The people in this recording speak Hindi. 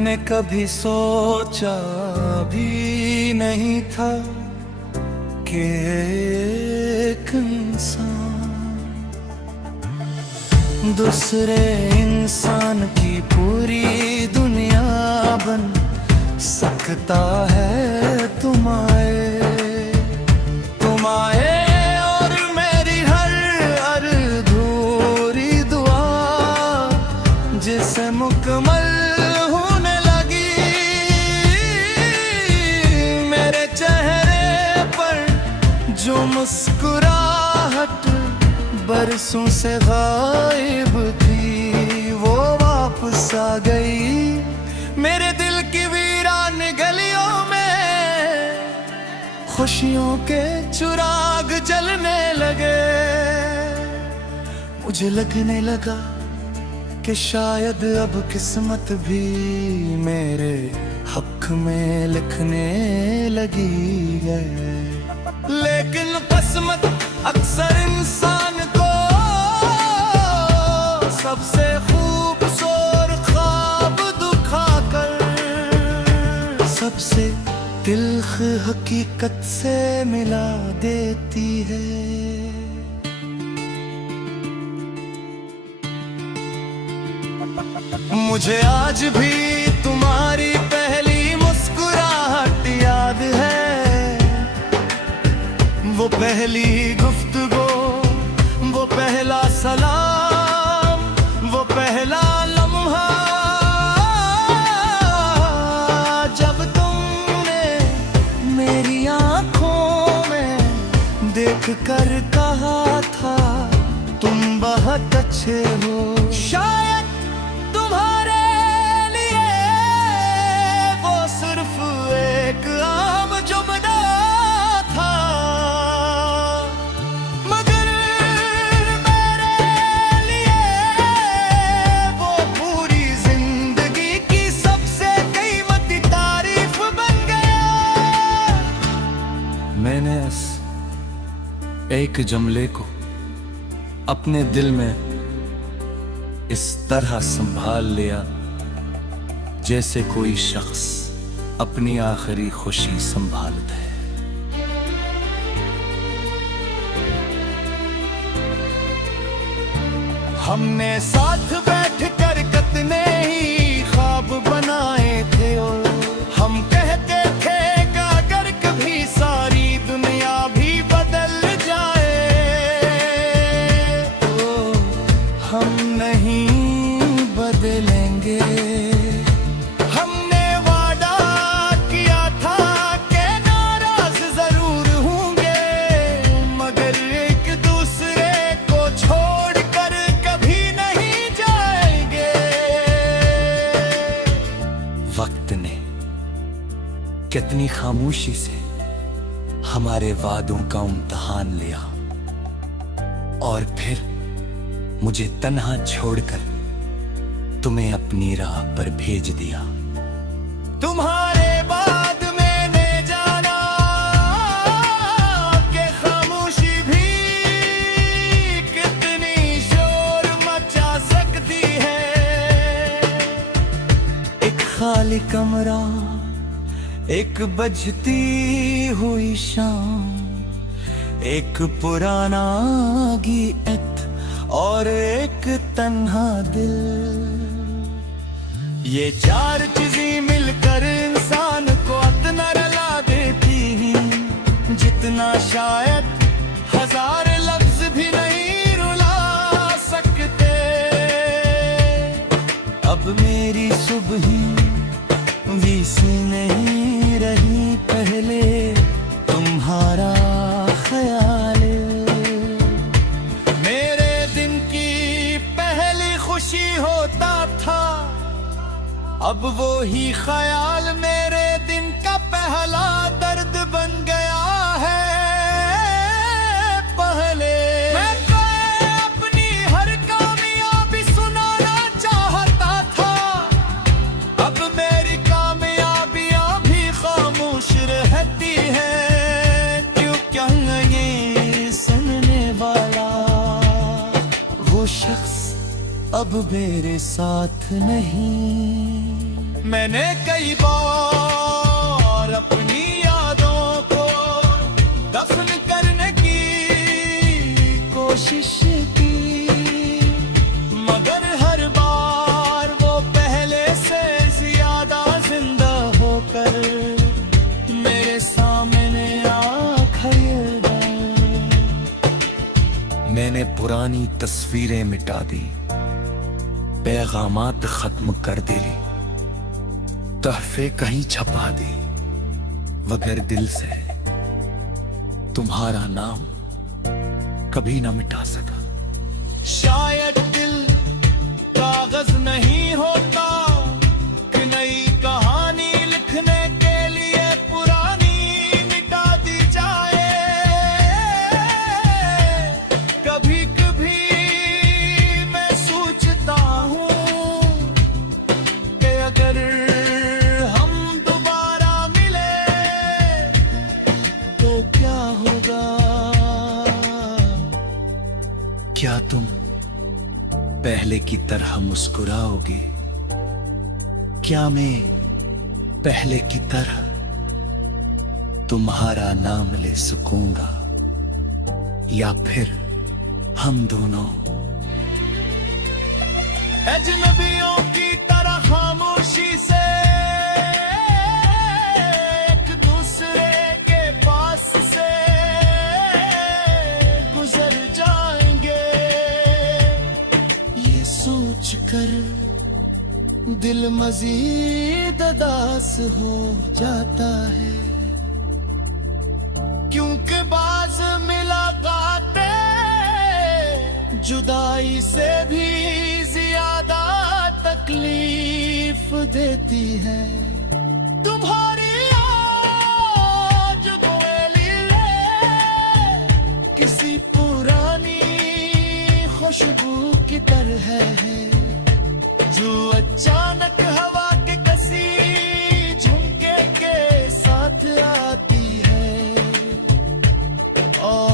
मैंने कभी सोचा भी नहीं था कि एक इंसान दूसरे इंसान की पूरी दुनिया बन सकता है। तुम आए और मेरी हर अधूरी दुआ जिसे मुकम्मल होने लगी। मेरे चेहरे पर जो मुस्कुराहट बरसों से गायब थी वो वापस आ गई। मेरे दिल की वीरान गलियों में खुशियों के चिराग जलने लगे। मुझे लगने लगा कि शायद अब किस्मत भी मेरे हक में लिखने लगी है। लेकिन किस्मत अक्सर इंसान को सबसे खूबसूरत ख्वाब दिखाकर सबसे तिल्ख हकीकत से मिला देती है। मुझे आज भी तुम्हारी पहली मुस्कुराहट याद है। वो पहली गुफ्तगू, वो पहला सलाम, वो पहला लम्हा जब तुमने मेरी आंखों में देख कर कहा था तुम बहुत अच्छे हो। शायद तुम्हारे लिए वो सिर्फ एक आम जुमला था, मगर मेरे लिए वो पूरी जिंदगी की सबसे कीमती तारीफ बन गया। मैंने एक जुमले को अपने दिल में इस तरह संभाल लिया जैसे कोई शख्स अपनी आखिरी खुशी संभालता है। हमने साथ बैठकर कितने ही ख्वाब बनाए थे और हम कहते थे कि अगर कभी सारी दुनिया भी बदल जाए तो हम नहीं बदलेंगे। हमने वादा किया था कि नाराज जरूर होंगे मगर एक दूसरे को छोड़कर कभी नहीं जाएंगे। वक्त ने कितनी खामोशी से हमारे वादों का इम्तिहान लिया और फिर मुझे तन्हा छोड़कर तुम्हें अपनी राह पर भेज दिया। तुम्हारे बाद मैंने जाना कि खामोशी भी कितनी शोर मचा सकती है। एक खाली कमरा, एक बजती हुई शाम, एक पुराना गीत और एक तन्हा दिल। ये चार चीजें मिलकर इंसान को इतना रुला देती हैं जितना शायद हजार लफ्ज भी नहीं रुला सकते। अब मेरी सुबह वीसी नहीं रही पहले तुम्हारा ख्याल। मेरे दिन की पहली खुशी होता था अब वो ही ख्याल मेरे दिन का पहला दर्द बन गया है। पहले मैं अपनी हर कामयाबी सुनाना चाहता था, अब मेरी कामयाबियां भी खामोश रहती है। क्यों क्या ये सुनने वाला वो शख्स अब मेरे साथ नहीं। मैंने कई बार अपनी यादों को दफन करने की कोशिश की, मगर हर बार वो पहले से ज्यादा जिंदा होकर मेरे सामने आ खड़ी है। मैंने पुरानी तस्वीरें मिटा दी, पैगामात खत्म कर दिली, तहफे कहीं छपा दी, मगर दिल से तुम्हारा नाम कभी ना मिटा सका। शायद दिल कागज नहीं होता कि नई कहानी लिखने के लिए पुरानी मिटा दी जाए। कभी कभी मैं सोचता हूँ कि अगर हम दोबारा मिले तो क्या होगा। क्या तुम पहले की तरह मुस्कुराओगे? क्या मैं पहले की तरह तुम्हारा नाम ले सकूंगा, या फिर हम दोनों अजनबियों की तरह खामोशी से एक दूसरे के पास से गुजर जाएंगे? ये सोच कर दिल मजीद उदास हो जाता है, क्योंकि बाज मुलाकातें जुदाई से भी ज्यादा तकलीफ देती है। तुम्हारी आज दुएली किसी पुरानी खुशबू की तरह है, जो अचानक हवा के किसी झुमके के साथ आती है और